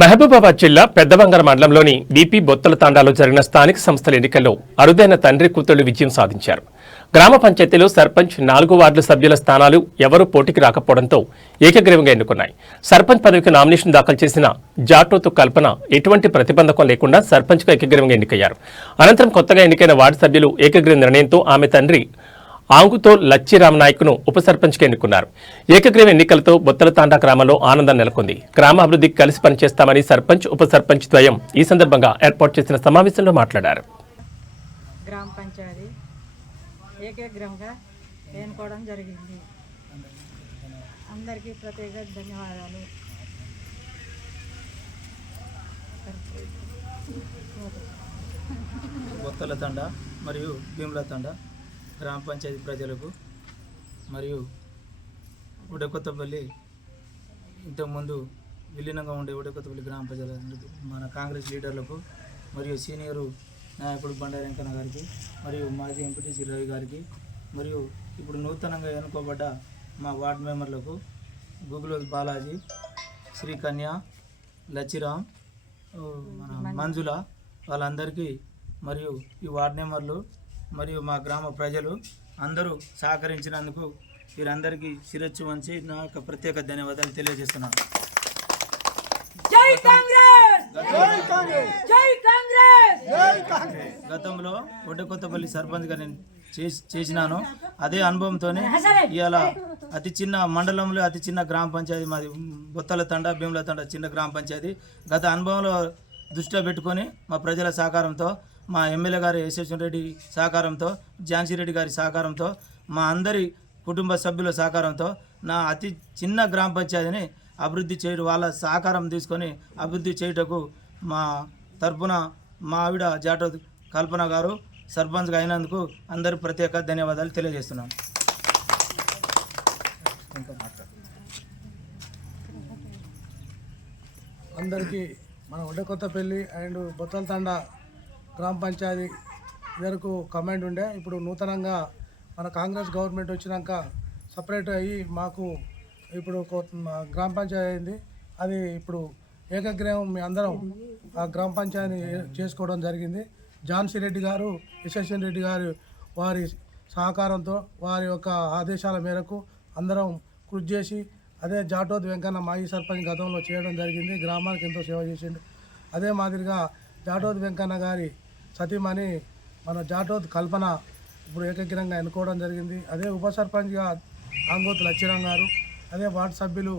మహబూబాబాద్ జిల్లా పెద్దబంగార మండలంలోని బీపీ బొత్తల తాండాలో జరిగిన స్థానిక సంస్థల ఎన్నికల్లో అరుదైన తండ్రి కూతుళ్లు విజయం సాధించారు. గ్రామ పంచాయతీలో సర్పంచ్ 4 వార్డుల సభ్యుల స్థానాలు ఎవరూ పోటీకి రాకపోవడంతో ఏకగ్రీవంగా ఎన్నుకున్నాయి. సర్పంచ్ పదవికి నామినేషన్ దాఖలు చేసిన జాటోతు కల్పన ఎటువంటి ప్రతిబంధకం లేకుండా సర్పంచ్గా ఏకగ్రీవంగా ఎన్నికయ్యారు. అనంతరం కొత్తగా ఎన్నికైన వార్డు సభ్యులు ఏకగ్రీవ నిర్ణయంతో ఆమె తండ్రి ఆంగుతో లచ్చిరామనాయక్ను ఉప సర్పంచ్గా ఎన్నుకున్నారు. ఏకగ్రీవ ఎన్నికలతో బొత్తలతాండా గ్రామంలో ఆనందం నెలకొంది. గ్రామాభివృద్ధికి కలిసి పనిచేస్తామని సర్పంచ్ ఉప సర్పంచ్ ద్వయం ఈ సందర్భంగా ఏర్పాటు చేసిన సమావేశంలో మాట్లాడారు. గ్రామ పంచాయతీ ఏకగ్రీవంగా ఎన్నుకోవడం జరిగింది. అందరికీ ప్రత్యేక ధన్యవాదాలు. బొత్తలతండ మరియు భీములతండ గ్రామ పంచాయతీ ప్రజలకు మరియు ఉడకొత్తపల్లి ఇంతకుముందు విలీనంగా ఉండే ఉడకొత్తపల్లి గ్రామ ప్రజలకు, మన కాంగ్రెస్ లీడర్లకు మరియు సీనియరు నాయకుడు బండారు వెంకన్న గారికి మరియు మాజీ ఎంపీటీసీ రవి గారికి మరియు ఇప్పుడు నూతనంగా ఎన్నుకోబడ్డ మా వార్డు మెంబర్లకు గుగులో బాలాజీ, శ్రీకన్య, లచ్చిరామ్, మన మంజుల వాళ్ళందరికీ మరియు ఈ వార్డు మెంబర్లు మరియు మా గ్రామ ప్రజలు అందరూ సహకరించినందుకు వీరందరికీ శిరస్సు వంచి నా యొక్క ప్రత్యేక ధన్యవాదాలు తెలియజేస్తున్నాను. గతంలో ఒడ్డకొత్తపల్లి సర్పంచ్గా నేను చేసినాను. అదే అనుభవంతోనే ఇవాళ అతి చిన్న మండలంలో అతి చిన్న గ్రామ పంచాయతీ మాది బొత్తలతండ భీములతండ చిన్న గ్రామ పంచాయతీ. గత అనుభవంలో దృష్టిలో పెట్టుకొని మా ప్రజల సహకారంతో, మా ఎమ్మెల్యే గారి యశస్వన్ రెడ్డి సహకారంతో, ఝాన్సీ రెడ్డి గారి సహకారంతో, మా అందరి కుటుంబ సభ్యుల సహకారంతో నా అతి చిన్న గ్రామ పంచాయతీని అభివృద్ధి చేయడం, వాళ్ళ సహకారం తీసుకొని అభివృద్ధి చేయుటకు మా తరఫున మా ఆవిడ జాటో కల్పన గారు సర్పంచ్గా అయినందుకు అందరూ ప్రత్యేక ధన్యవాదాలు తెలియజేస్తున్నాను. అందరికీ మన ఒడ్డకొత్తపల్లి అండ్ బొత్తలతండ గ్రామ పంచాయతీ వరకు కమాండ్ ఉండే, ఇప్పుడు నూతనంగా మన కాంగ్రెస్ గవర్నమెంట్ వచ్చినాక సపరేట్ అయ్యి మాకు ఇప్పుడు గ్రామ పంచాయతీ అయింది. అది ఇప్పుడు ఏకగ్రీవం మీ అందరం ఆ గ్రామ పంచాయతీని చేసుకోవడం జరిగింది. ఝాన్సీ రెడ్డి గారు, యశస్వన్ రెడ్డి గారు వారి సహకారంతో, వారి యొక్క ఆదేశాల మేరకు అందరం కృషి చేసి అదే జాటోత్ వెంకన్న మాజీ సర్పంచ్ గతంలో చేయడం జరిగింది. గ్రామానికి ఎంతో సేవ చేసిండు. అదే మాదిరిగా జాటోత్ వెంకన్న గారి సతీమణి మన జాటోత్ కల్పన ఇప్పుడు ఏకగ్రీవంగా ఎన్నుకోవడం జరిగింది. అదే ఉప సర్పంచ్గా ఆంగోతు లచ్చిరామ్ గారు, అదే వార్డు సభ్యులు